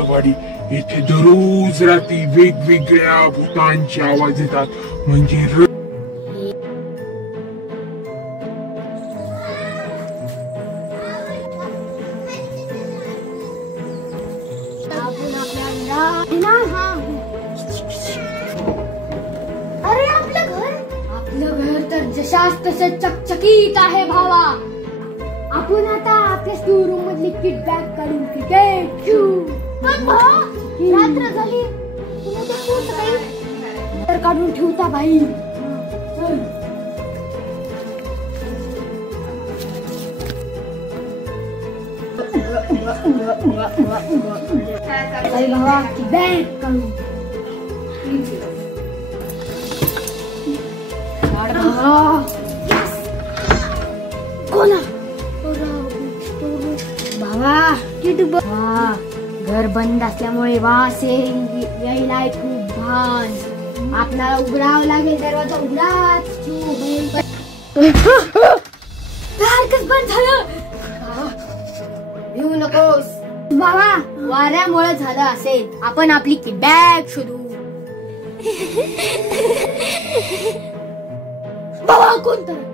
भूतवाडी. येथे दररोज रात्री वेगवेगळ्या भूतांचे आवाज येतात. म्हणजे अरे आपलं घर तर जशास तसे चकचकीत आहे भावा. आपण आता आपल्या स्टोर रूम मधली किट बॅग काढून क्रिकेट खेळू. पण रात्र झाली, तुला ते कोणतं काही तर काढून ठेवता भाई. भावा बॅग काढू. भावा घर बंद असल्यामुळे वास यायला खूप भान. आपल्याला उघडावं लागेल, दरवाजा उघडाच. बंद झालं. भिऊ नकोस बाबा, वाऱ्यामुळे झालं असेल. आपण आपली की बॅग शोधू. बाबा कोणतं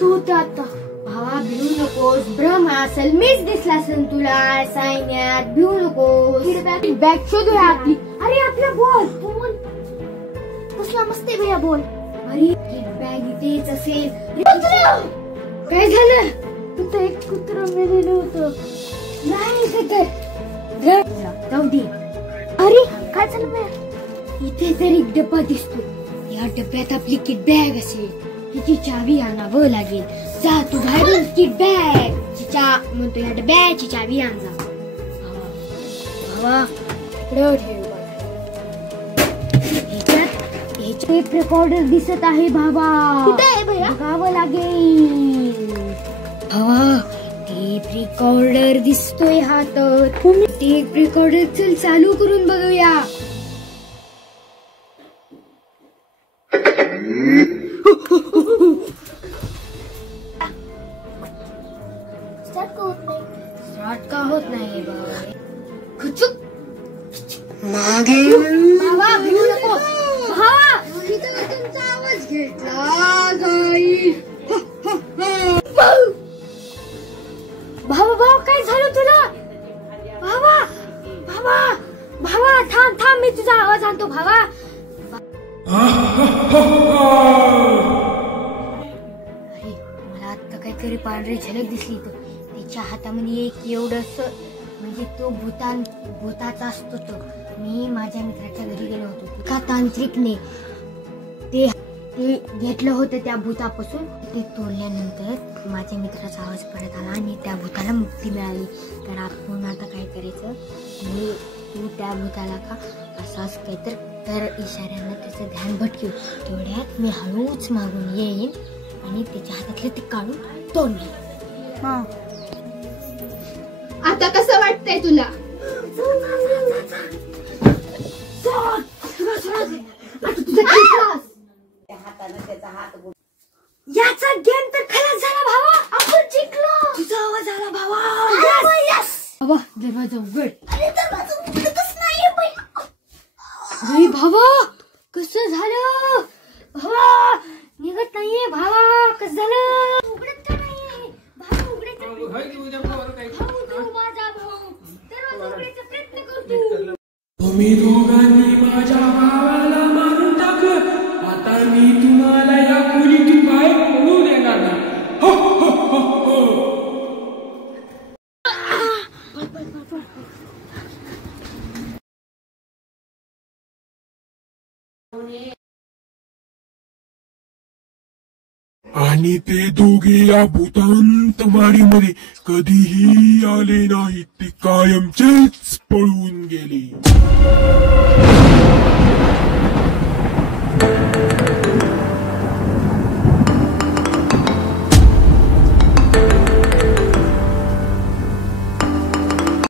तू ते आता. भावा भिऊ नकोस, भ्रम असेल, मीच दिसला असेल तुला सायन्यात. भिऊ नकोस, बॅग शोधूया आपली. अरे आपला बोल कसला मस्त आहे भैया बोल. अरे बॅग इथेच असेल. काय झालं? तिथं एक कुत्र मेलेलं होतं. नाही जाऊ दे. अरे काय झालं भैया? इथे तरी एक डब्बा दिसतो. या डब्यात आपली किट बॅग असेल. तिची चावी आणावं लागेल. जा तू बाहेरून किट बॅग म्हणतो या डब्याची चावी आण जा. भावा टेप रेकॉर्डर दिसत आहे भावा. कुठे आहे भैया? बघावं लागेल. भावा टेप रेकॉर्डर दिसतोय हा. तर टेप रेकॉर्डर चल चालू करून बघूया. स्टार्ट का होत नाही बाबा. मागे बाबा भिऊ नको. भावा तुमचा आवाज घेतला जाईल. भावा काय झालं तुला? भावा भावा भावा थांब मी तुझा आवाज आणतो भावा. अरे मला आता काहीतरी पांढरी झलक दिसली. तर त्याच्या हातामध्ये एक एवढस, म्हणजे तो भूताचा असतो. तो मी माझ्या मित्राच्या घरी गेलो होतो. एका तांत्रिकने ते घेतलं होतं त्या भूतापासून. ते तोडल्यानंतर माझ्या मित्राचा आवाज परत आला आणि त्या भूताला मुक्ती मिळाली. तर आपण आता काय करायचं, तू त्या भूताला का असाच काहीतर तर इशाऱ्यांना त्याचं ध्यान भटकू. तेवढ्यात मी हळूच मागून येईन आणि त्याच्या हातातलं ते काढून तोडले. आता कसं वाटतंय तुला? याचा गेम तर खलास झाला भावा. आपण जिंकलो. तुझा आवाज आला भावा. बाबा दरवाजा उघड. अरे दरवाजा उघडतच नाहीये बाई. भावा कसं झालं? भावा निघत नाहीये भावा. कसं झालं? उघडत नाहीये भावा. उघडत माझा भाऊ दरवाजा उघडायचा प्रयत्न करतो. तुम्ही दोघांनी माझ्या भावाला मारून टाकलं. आता मी तुम्हाला या खोलीतून बाहेर पडू देणार नाही. आणि ते दोघे या भूतांत वाडीमध्ये कधीही आले नाहीत. ते कायमचेच पळून गेले.